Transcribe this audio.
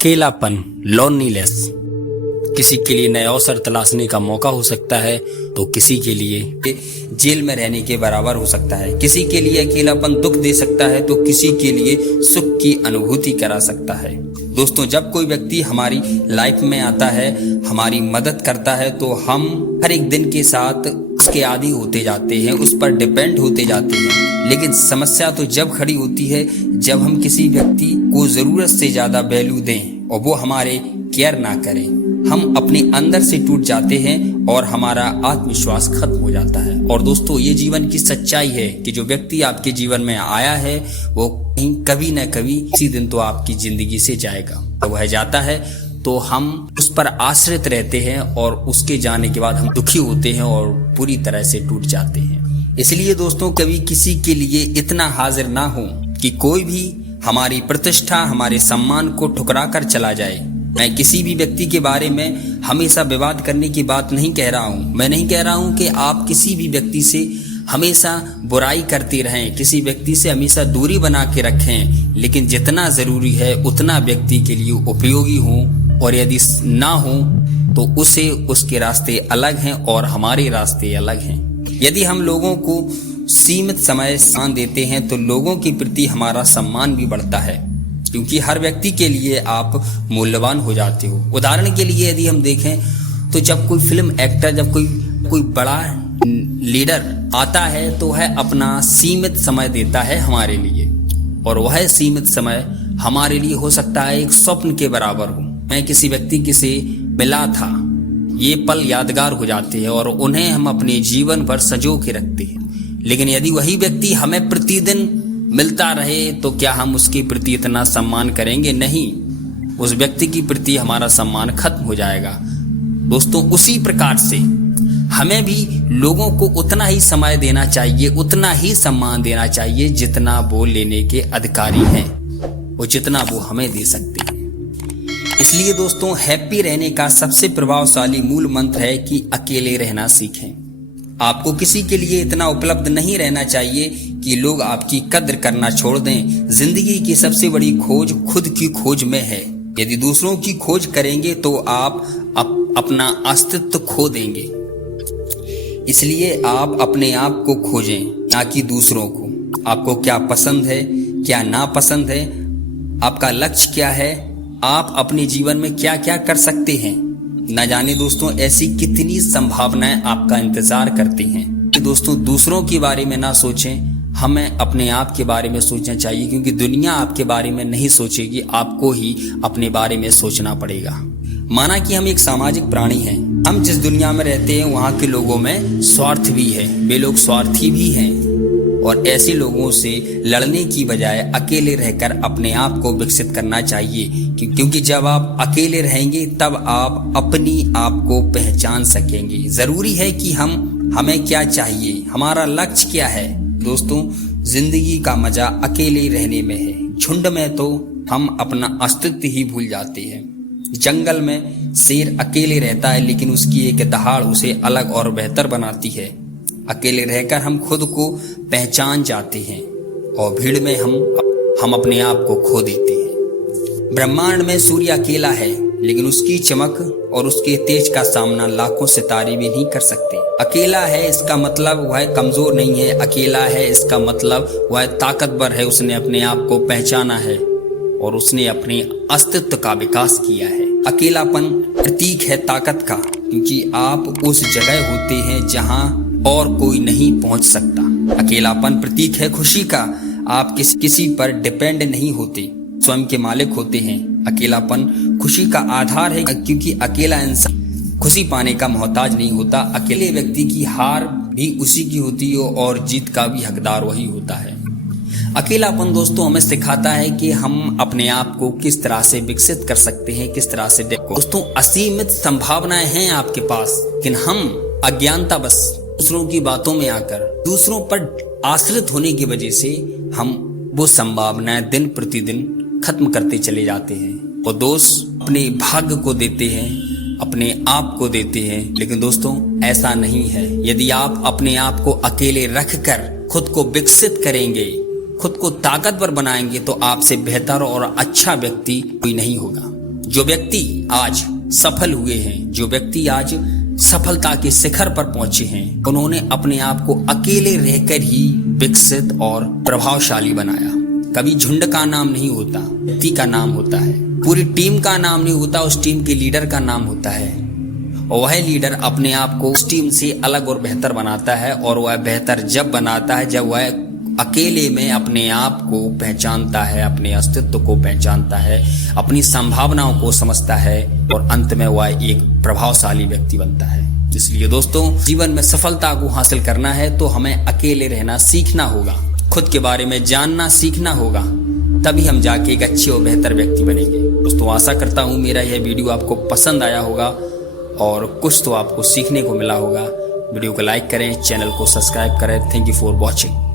अकेलापन, लोनलीनेस किसी के लिए नए अवसर तलाशने का मौका हो सकता है तो किसी के लिए जेल में रहने के बराबर हो सकता है। किसी के लिए अकेलापन दुख दे सकता है तो किसी के लिए सुख की अनुभूति करा सकता है। दोस्तों, जब कोई व्यक्ति हमारी लाइफ में आता है, हमारी मदद करता है, तो हम हर एक दिन के साथ उसके आदी होते जाते हैं, उस पर डिपेंड होते जाते हैं। लेकिन समस्या तो जब खड़ी होती है जब हम किसी व्यक्ति को जरूरत से ज्यादा वैल्यू दें और वो हमारे केयर ना करे। हम अपने अंदर से टूट जाते हैं और हमारा आत्मविश्वास खत्म हो जाता है। और दोस्तों, ये जीवन की सच्चाई है कि जो व्यक्ति आपके जीवन में आया है वो कभी न कभी किसी दिन तो आपकी जिंदगी से जाएगा। तो वह जाता है तो हम उस पर आश्रित रहते हैं और उसके जाने के बाद हम दुखी होते हैं और पूरी तरह से टूट जाते हैं। इसलिए दोस्तों, कभी किसी के लिए इतना हाजिर ना हो कि कोई भी हमारी प्रतिष्ठा, हमारे सम्मान को ठुकरा कर चला जाए। मैं किसी भी व्यक्ति के बारे में हमेशा विवाद करने की बात नहीं कह रहा हूँ। मैं नहीं कह रहा हूँ कि आप किसी भी व्यक्ति से हमेशा बुराई करते रहें, किसी व्यक्ति से हमेशा दूरी बना के रखें, लेकिन जितना जरूरी है उतना व्यक्ति के लिए उपयोगी हो, और यदि ना हो तो उसे उसके रास्ते अलग हैं और हमारे रास्ते अलग हैं। यदि हम लोगों को सीमित समय सम्मान देते हैं तो लोगों के प्रति हमारा सम्मान भी बढ़ता है, क्योंकि हर व्यक्ति के लिए आप मूल्यवान हो जाते हो। उदाहरण के लिए यदि हम देखें तो जब कोई फिल्म एक्टर, जब कोई बड़ा लीडर आता है तो वह अपना सीमित समय देता है हमारे लिए, और वह सीमित समय हमारे लिए हो सकता है एक स्वप्न के बराबर हो। मैं किसी व्यक्ति से मिला था, ये पल यादगार हो जाते हैं और उन्हें हम अपने जीवन भर संजो के रखते हैं। लेकिन यदि वही व्यक्ति हमें प्रतिदिन मिलता रहे तो क्या हम उसके प्रति इतना सम्मान करेंगे? नहीं, उस व्यक्ति के प्रति हमारा सम्मान खत्म हो जाएगा। दोस्तों, उसी प्रकार से हमें भी लोगों को उतना ही समय देना चाहिए, उतना ही सम्मान देना चाहिए जितना वो लेने के अधिकारी हैं और जितना वो हमें दे सकते हैं। इसलिए दोस्तों, हैप्पी रहने का सबसे प्रभावशाली मूल मंत्र है कि अकेले रहना सीखें। आपको किसी के लिए इतना उपलब्ध नहीं रहना चाहिए कि लोग आपकी कद्र करना छोड़ दें। जिंदगी की सबसे बड़ी खोज खुद की खोज में है। यदि दूसरों की खोज करेंगे तो आप अपना अस्तित्व खो देंगे। इसलिए आप अपने आप को खोजें, ना कि दूसरों को। आपको क्या पसंद है, क्या नापसंद है, आपका लक्ष्य क्या है, आप अपने जीवन में क्या क्या कर सकते हैं। न जाने दोस्तों ऐसी कितनी संभावनाएं आपका इंतजार करती हैं। दोस्तों, दूसरों के बारे में ना सोचें, हमें अपने आप के बारे में सोचना चाहिए, क्योंकि दुनिया आपके बारे में नहीं सोचेगी, आपको ही अपने बारे में सोचना पड़ेगा। माना कि हम एक सामाजिक प्राणी हैं, हम जिस दुनिया में रहते हैं वहाँ के लोगों में स्वार्थ भी है, वे लोग स्वार्थी भी हैं, और ऐसे लोगों से लड़ने की बजाय अकेले रहकर अपने आप को विकसित करना चाहिए। क्योंकि जब आप अकेले रहेंगे तब आप अपनी आप को पहचान सकेंगे। जरूरी है कि हमें क्या चाहिए, हमारा लक्ष्य क्या है। दोस्तों, जिंदगी का मजा अकेले रहने में है। झुंड में तो हम अपना अस्तित्व ही भूल जाते हैं। जंगल में शेर अकेले रहता है, लेकिन उसकी एक दहाड़ उसे अलग और बेहतर बनाती है। अकेले रहकर हम खुद को पहचान जाते हैं और भीड़ में हम अपने आप को खो देते हैं। ब्रह्मांड में सूर्य अकेला है, लेकिन उसकी चमक और उसके तेज का सामना लाखों सितारे भी नहीं कर सकते। अकेला है इसका मतलब वह कमजोर नहीं है, अकेला है इसका मतलब वह ताकतवर है। उसने अपने आप को पहचाना है और उसने अपने अस्तित्व का विकास किया है। अकेलापन प्रतीक है ताकत का, क्योंकि आप उस जगह होते हैं जहां और कोई नहीं पहुंच सकता। अकेलापन प्रतीक है खुशी का, आप किसी पर डिपेंड नहीं होते, स्वयं के मालिक होते हैं। अकेलापन खुशी का आधार है, क्योंकि अकेला इंसान खुशी पाने का मोहताज नहीं होता। अकेले व्यक्ति की हार भी उसी की होती है और जीत का भी हकदार वही होता है। अकेलापन दोस्तों हमें सिखाता है कि हम अपने आप को किस तरह से विकसित कर सकते हैं, किस तरह से। दोस्तों, असीमित संभावनाएं हैं आपके पास, लेकिन हम अज्ञानतावश दूसरों की बातों में आकर, दूसरों पर आश्रित होने की वजह से हम वो संभावनाएं दिन प्रतिदिन खत्म करते चले जाते हैं और दोष अपने भाग्य को देते हैं, अपने आप को देते हैं। लेकिन दोस्तों, ऐसा नहीं है। यदि आप अपने आप को अकेले रखकर खुद को विकसित करेंगे, खुद को ताकतवर बनाएंगे, तो आपसे बेहतर और अच्छा व्यक्ति कोई नहीं होगा। जो व्यक्ति आज सफल हुए हैं, जो व्यक्ति आज सफलता के शिखर पर पहुंचे हैं, उन्होंने अपने आप को अकेले रहकर ही विकसित और प्रभावशाली बनाया। कभी झुंड का नाम नहीं होता, व्यक्ति का नाम होता है। पूरी टीम का नाम नहीं होता, उस टीम के लीडर का नाम होता है। और वह लीडर अपने आप को उस टीम से अलग और बेहतर बनाता है, और वह बेहतर जब बनाता है जब वह अकेले में अपने आप को पहचानता है, अपने अस्तित्व को पहचानता है, अपनी संभावनाओं को समझता है, और अंत में वह एक प्रभावशाली व्यक्ति बनता है। इसलिए दोस्तों, जीवन में सफलता को हासिल करना है तो हमें अकेले रहना सीखना होगा, खुद के बारे में जानना सीखना होगा, तभी हम जाके एक अच्छे और बेहतर व्यक्ति बनेंगे। दोस्तों, आशा करता हूँ मेरा यह वीडियो आपको पसंद आया होगा और कुछ तो आपको सीखने को मिला होगा। वीडियो को लाइक करें, चैनल को सब्सक्राइब करें। Thank you for watching.